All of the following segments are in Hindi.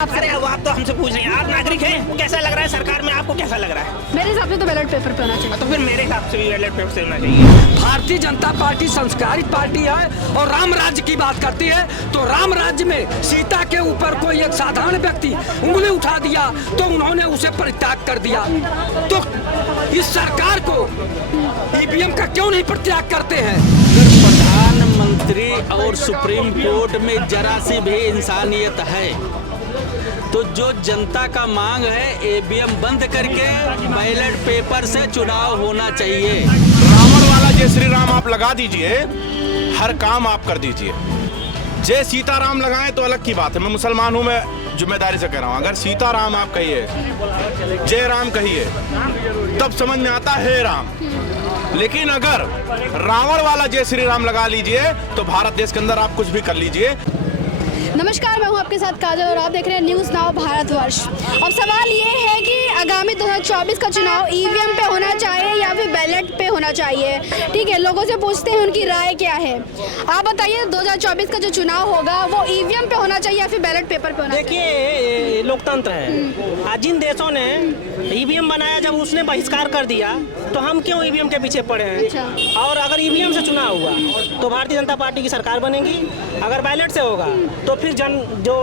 अरे वो आप तो हमसे पूछ रहे हैं, आप नागरिक हैं, कैसा लग रहा है सरकार में, आपको कैसा लग रहा है? मेरे हिसाब से तो बैलेट पेपर पे होना चाहिए। तो फिर मेरे हिसाब से भी बैलेट पेपर से होना चाहिए। भारतीय जनता पार्टी संस्कारित पार्टी है और राम राज्य की बात करती है, तो राम राज्य में सीता के ऊपर कोई एक साधारण व्यक्ति उंगली उठा दिया तो उन्होंने उसे परित्याग कर दिया। तो इस सरकार को ईवीएम का क्यों नहीं परित्याग करते हैं? प्रधानमंत्री और सुप्रीम कोर्ट में जरा सी भी इंसानियत है तो जो जनता का मांग है ईवीएम बंद करके बैलेट पेपर से चुनाव होना चाहिए। रावण वाला जय श्री राम आप लगा दीजिए, हर काम आप कर दीजिए। जय सीताराम लगाएं तो अलग की बात है, मैं मुसलमान हूं, मैं जिम्मेदारी से कह रहा हूं। अगर सीताराम आप कहिए, जय राम कहिए, तब समझ में आता है राम। लेकिन अगर रावण वाला जय श्री राम लगा लीजिए तो भारत देश के अंदर आप कुछ भी कर लीजिए। नमस्कार, मैं हूं आपके साथ काजल और आप देख रहे हैं न्यूज़ नाउ भारतवर्ष। अब सवाल ये है कि आगामी 2024 का चुनाव ईवीएम पे होना चाहिए या फिर बैलेट पे होना चाहिए। ठीक है, लोगों से पूछते हैं उनकी राय क्या है। आप बताइए, 2024 का जो चुनाव होगा वो ईवीएम पे होना चाहिए या फिर बैलेट पेपर पे होना चाहिए? देखिए, लोकतंत्र है। आज जिन देशों ने ईवीएम बनाया, जब उसने बहिष्कार कर दिया तो हम क्यों ईवीएम के पीछे पड़े हैं? अच्छा। और अगर ईवीएम से चुनाव हुआ तो भारतीय जनता पार्टी की सरकार बनेगी, अगर बैलेट से होगा तो फिर जो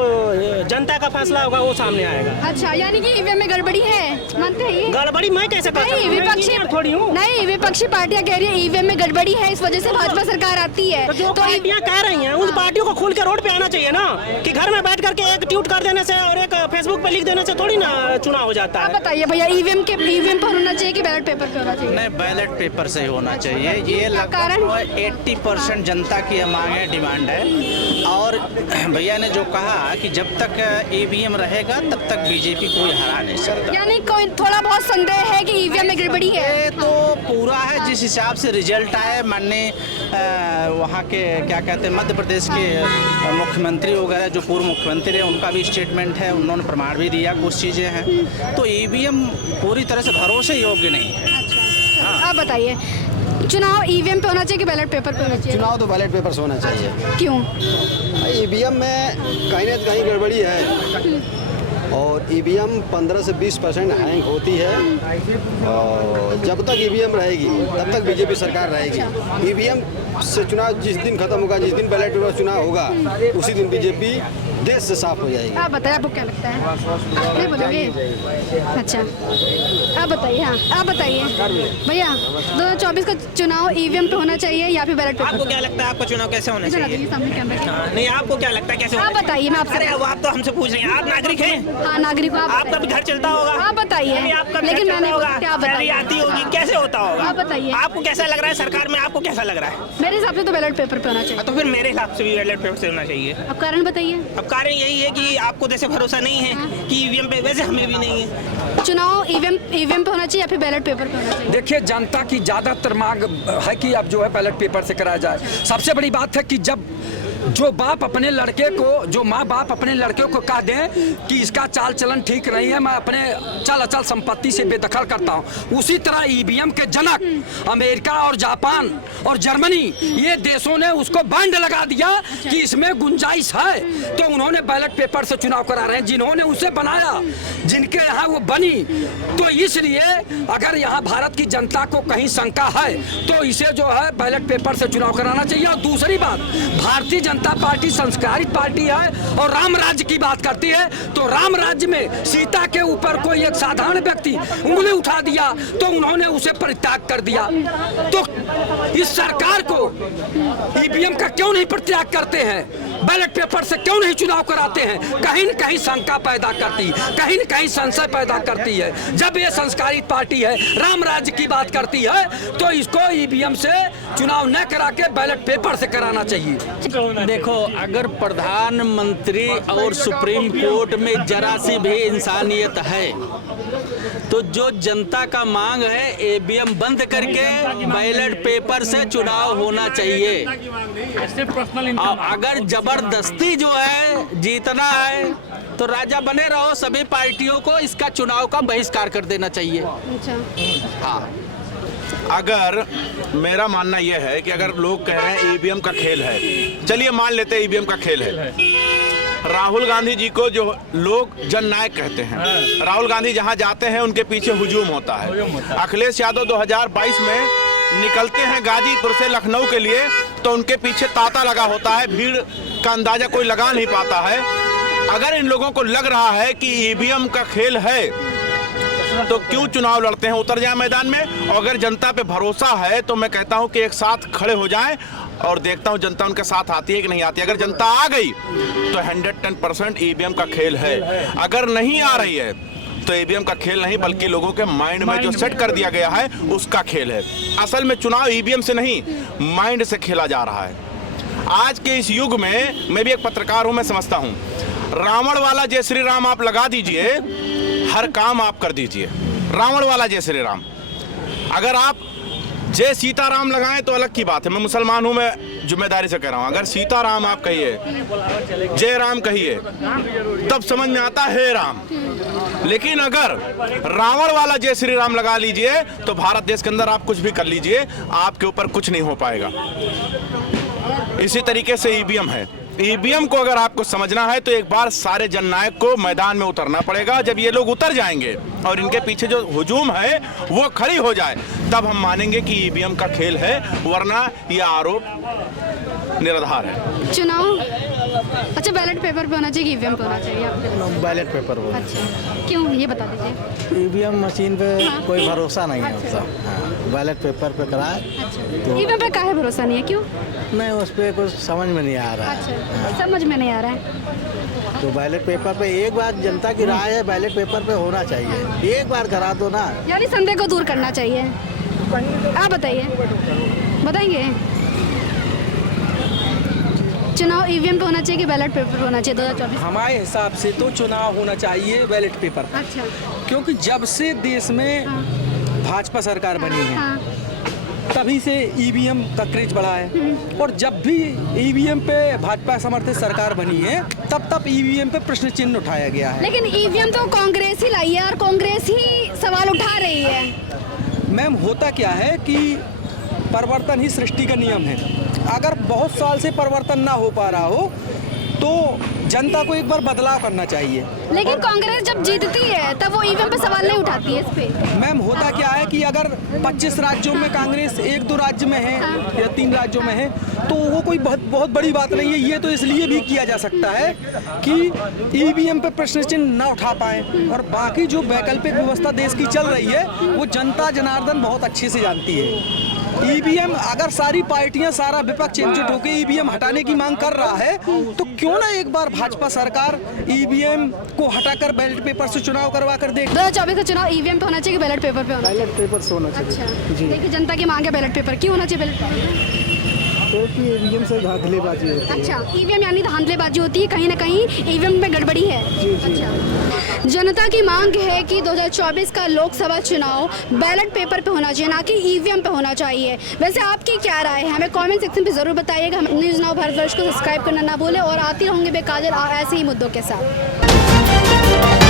जनता का फैसला होगा वो सामने आएगा। अच्छा, यानी कि ईवीएम में गड़बड़ी है, मानते हैं ये? गड़बड़ी मैं कैसे कर सकता हूं? नहीं, विपक्षी पार्टियां कह रही है ईवीएम में गड़बड़ी है, इस वजह से भाजपा सरकार आती है। तो जो पार्टियां कह रही हैं उन पार्टियों को खुल के रोड पे आना चाहिए ना, कि घर में बैठ करके एक ट्वीट कर देने से और एक फेसबुक पे लिख देने से थोड़ी ना चुनाव हो जाता आप है। बताइए भैया, ईवीएम पर होना चाहिए कि बैलेट पेपर पे होना चाहिए? नहीं, बैलेट पेपर से ही होना चाहिए। ये कारण? लगभग 80% जनता की मांग है, डिमांड है। और भैया ने जो कहा कि जब तक ईवीएम रहेगा तब तक बीजेपी कोई हरा नहीं सकता, यानी कोई थोड़ा बहुत संदेह है कि ईवीएम में गड़बड़ी है। ये तो पूरा है। जिस हिसाब से रिजल्ट आए, माननीय वहाँ के क्या कहते हैं मध्य प्रदेश के मुख्यमंत्री वगैरह जो पूर्व मुख्यमंत्री हैं उनका भी स्टेटमेंट है, उन्होंने प्रमाण भी दिया, कुछ चीज़ें हैं। तो ईवीएम पूरी तरह से भरोसे योग्य नहीं है। अच्छा, आप बताइए, चुनाव ईवीएम पे होना चाहिए कि बैलेट पेपर पे होना चाहिए? चुनाव तो बैलेट पेपर से होना चाहिए। क्यों? ईवीएम में कहीं ना कहीं गड़बड़ी है और ईवीएम 15 से 20% हैंग होती है। और जब तक ईवीएम रहेगी तब तक बीजेपी सरकार रहेगी। ईवीएम से चुनाव जिस दिन खत्म होगा, जिस दिन बैलेट पेपर चुनाव होगा, उसी दिन बीजेपी देश से साफ हो जाएगी। आप बताइए, आपको क्या लगता है? नहीं बोलोगे? अच्छा, आप बताइए। हाँ, आप बताइए भैया, 2024 का चुनाव ईवीएम पे होना चाहिए या फिर बैलेट पेपर? आपको क्या लगता है, आपका चुनाव कैसे होना चाहिए? सामने कैमरा है। हाँ, नहीं, आपको क्या लगता है कैसे होना आप बताइए, मैं आपसे। चाहिए? अरे वो आप तो हमसे पूछ रहे हैं, आप नागरिक हैं, हाँ, नागरिक हूँ। आपका भी घर चलता होगा। आप बताइए। नहीं, आपका भी लेकिन घर मैंने चलता होगा, क्या सैलरी बताइए? आती होगी, कैसे होता होगा? आप बताइए। आपको कैसा लग रहा है सरकार में, आपको कैसा लग रहा है? मेरे हिसाब से तो बैलेट पेपर पे होना चाहिए। तो फिर मेरे हिसाब से भी बैलेट पेपर से होना चाहिए। अब कारण बताइए। अब कारण यही है कि आपको जैसे भरोसा नहीं है कि ईवीएम पे, वैसे हमें भी नहीं है। चुनाव ईवीएम पे होना चाहिए या फिर बैलेट पेपर पे होना चाहिए? देखिए, जनता की ज़्यादातर मांग है कि अब जो है बैलेट पेपर से कराया जाए। सबसे बड़ी बात है कि जब जो बाप अपने लड़के को, जो माँ बाप अपने लड़के को कह दें कि इसका चाल चलन ठीक नहीं है, मैं अपने चल अचल संपत्ति से बेदखल करता हूँ, उसी तरह ईवीएम के जनक अमेरिका और जापान और जर्मनी, ये देशों ने उसको बैंड लगा दिया कि इसमें गुंजाइश है, तो उन्होंने बैलेट पेपर से चुनाव करा रहे हैं। जिन्होंने उसे बनाया, जिनके यहाँ वो बनी, तो इसलिए अगर यहाँ भारत की जनता को कहीं शंका है तो इसे जो है बैलेट पेपर से चुनाव कराना चाहिए। और दूसरी बात, भारतीय जनता पार्टी संस्कारित पार्टी है और राम राज्य की बात करती है, तो राम राज्य में सीता के ऊपर कोई एक साधारण व्यक्ति उंगली उठा दिया तो उन्होंने उसे परित्याग कर दिया। तो इस सरकार को ईवीएम का क्यों नहीं परित्याग करते हैं, बैलेट पेपर से क्यों नहीं चुनाव कराते हैं? कहीं न कहीं शंका पैदा करती, कहीं न कहीं संशय पैदा करती है। जब ये संस्कारित पार्टी है, राम राज्य की बात करती है, तो इसको ईवीएम से चुनाव न करा के बैलेट पेपर से कराना चाहिए। देखो, अगर प्रधानमंत्री और सुप्रीम कोर्ट में जरा सी भी इंसानियत है तो जो जनता का मांग है ईवीएम बंद करके बैलेट पेपर से चुनाव होना चाहिए। और अगर जबरदस्ती जो है जीतना है तो राजा बने रहो, सभी पार्टियों को इसका चुनाव का बहिष्कार कर देना चाहिए। हाँ, अगर मेरा मानना यह है कि अगर लोग कह रहे हैं ईवीएम का खेल है, चलिए मान लेते हैं ईवीएम का खेल है, राहुल गांधी जी को जो लोग जननायक कहते हैं, राहुल गांधी जहां जाते हैं उनके पीछे हुजूम होता है। अखिलेश यादव 2022 में निकलते हैं गाजीपुर से लखनऊ के लिए तो उनके पीछे तांता लगा होता है, भीड़ का अंदाजा कोई लगा नहीं पाता है। अगर इन लोगों को लग रहा है कि ईवीएम का खेल है तो क्यों चुनाव लड़ते हैं, उतर जाए मैदान में। और अगर जनता पे भरोसा है तो मैं कहता हूं कि एक साथ खड़े हो जाएं और देखता हूं जनता उनके साथ आती है कि नहीं आती है। अगर जनता आ गई तो 110% ईवीएम का खेल है, अगर नहीं आ रही है तो ईवीएम का खेल नहीं बल्कि लोगों के माइंड में जो सेट कर दिया गया है उसका खेल है। असल में चुनाव ईवीएम से नहीं माइंड से खेला जा रहा है। आज के इस युग में मैं भी एक पत्रकार हूं, मैं समझता हूं रावण वाला जय श्री राम आप लगा दीजिए, हर काम आप कर दीजिए। रावण वाला जय श्री राम, अगर आप जय सीताराम लगाएं तो अलग की बात है। मैं मुसलमान हूं, मैं जिम्मेदारी से कह रहा हूं। अगर सीताराम आप कहिए, जय राम कहिए, तब समझ में आता है राम। लेकिन अगर रावण वाला जय श्री राम लगा लीजिए तो भारत देश के अंदर आप कुछ भी कर लीजिए, आपके ऊपर कुछ नहीं हो पाएगा। इसी तरीके से ईवीएम है। ईवीएम को अगर आपको समझना है तो एक बार सारे जननायक को मैदान में उतरना पड़ेगा। जब ये लोग उतर जाएंगे और इनके पीछे जो हुजूम है वो खड़ी हो जाए तब हम मानेंगे कि ईवीएम का खेल है, वरना यह आरोप निराधार है। चुनाव अच्छा बैलेट पेपर पे होना चाहिए, ईवीएम पे होना चाहिए आपके? बैलेट पेपर हो। अच्छा, क्यों ये बता दीजिए। ईवीएम मशीन पे कोई भरोसा नहीं है उसका। बैलेट पेपर पे कराए तो ईवीएम पे काहे भरोसा नहीं है, क्यों? नहीं, उस पर कुछ समझ में नहीं आ रहा है। अच्छा, समझ में नहीं आ रहा है। तो बैलेट पेपर पे एक बार जनता की राय है, बैलेट पेपर पे होना चाहिए। एक बार करा दो ना, यानी संदेह को दूर करना चाहिए। आप बताइए, बताएंगे चुनाव ईवीएम पे होना चाहिए कि बैलेट पेपर पे होना चाहिए 2024? हमारे हिसाब से तो चुनाव होना चाहिए बैलेट पेपर। अच्छा, क्योंकि जब से देश में भाजपा सरकार बनी है हाँ, तभी से ईवीएम का क्रेज बढ़ा है। और जब भी ईवीएम पे भाजपा समर्थित सरकार बनी है तब ईवीएम पे प्रश्न चिन्ह उठाया गया है। लेकिन ईवीएम तो कांग्रेस ही लाई है और कांग्रेस ही सवाल उठा रही है। मैम, होता क्या है कि परिवर्तन ही सृष्टि का नियम है। अगर बहुत साल से परिवर्तन ना हो पा रहा हो तो जनता को एक बार बदलाव करना चाहिए। लेकिन कांग्रेस जब जीतती है तब वो ईवीएम पे सवाल नहीं उठाती है इस पे। मैम, होता क्या है कि अगर 25 राज्यों में कांग्रेस 1-2 राज्य में है या 3 राज्यों में है तो वो कोई बहुत बड़ी बात नहीं है। ये तो इसलिए भी किया जा सकता है कि ईवीएम पे प्रश्न चिन्ह ना उठा पाए। और बाकी जो वैकल्पिक व्यवस्था देश की चल रही है वो जनता जनार्दन बहुत अच्छे से जानती है। ईवीएम अगर सारी पार्टियां, सारा विपक्ष एकजुट होकर ईवीएम हटाने की मांग कर रहा है तो क्यों ना एक बार भाजपा सरकार ईवीएम को हटाकर बैलेट पेपर से चुनाव करवा कर दे। 2024 का चुनाव ईवीएम पे होना चाहिए कि बैलेट पेपर पे होना चाहिए? बैलेट पेपर से होना चाहिए। अच्छा, देखिए जनता की मांग है बैलेट पेपर। क्यों होना चाहिए बैलेट पेपर? क्योंकि ईवीएम से धांधलीबाजी होती है। अच्छा, ईवीएम यानी धांधलेबाजी होती है, कहीं ना कहीं ईवीएम में गड़बड़ी है। अच्छा, जनता की मांग है कि 2024 का लोकसभा चुनाव बैलेट पेपर पे होना चाहिए, ना कि ईवीएम पे होना चाहिए। वैसे आपकी क्या राय है, हमें कमेंट सेक्शन पे जरूर बताइएगा। न्यूज़ नाउ भारतवर्ष को सब्सक्राइब करना ना भूलें और आती रहूंगी बेकाजल ऐसे ही मुद्दों के साथ।